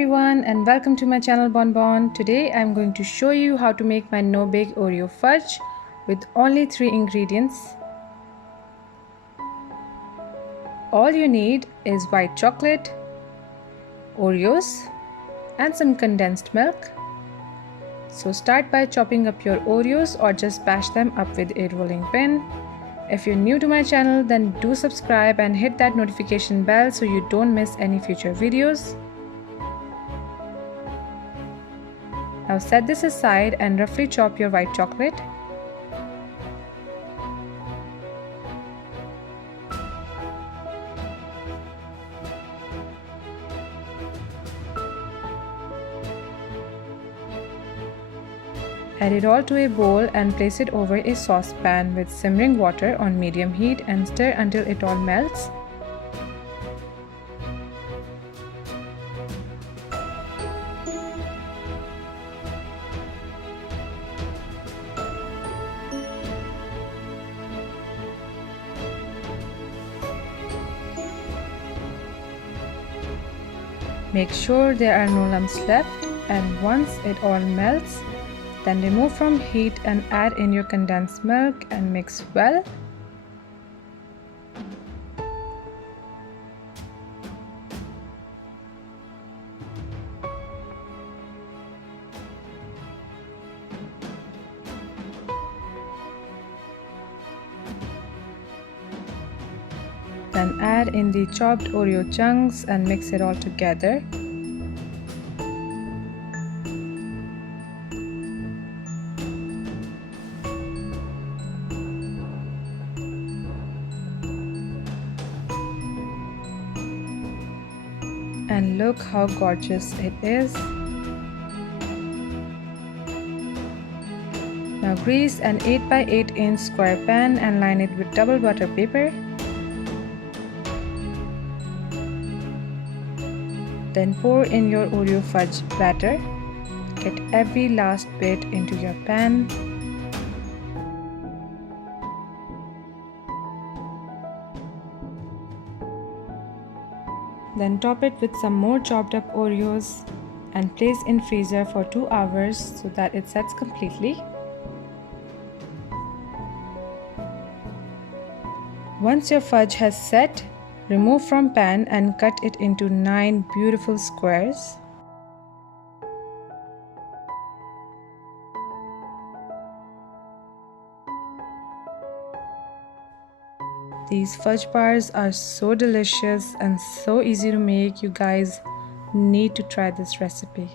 everyone and welcome to my channel Bonbon. Today I'm going to show you how to make my no-bake Oreo fudge with only 3 ingredients. All you need is white chocolate, Oreos and some condensed milk. So start by chopping up your Oreos or just bash them up with a rolling pin. If you're new to my channel, then do subscribe and hit that notification bell so you don't miss any future videos. Now set this aside and roughly chop your white chocolate. Add it all to a bowl and place it over a saucepan with simmering water on medium heat and stir until it all melts. Make sure there are no lumps left, and once it all melts, then remove from heat and add in your condensed milk and mix well. Then add in the chopped Oreo chunks and mix it all together. And look how gorgeous it is. Now grease an 8 by 8 inch square pan and line it with double butter paper. Then pour in your Oreo fudge batter. Get every last bit into your pan. Then top it with some more chopped up Oreos and place in freezer for 2 hours so that it sets completely. Once your fudge has set, remove from pan and cut it into 9 beautiful squares. These fudge bars are so delicious and so easy to make. You guys need to try this recipe.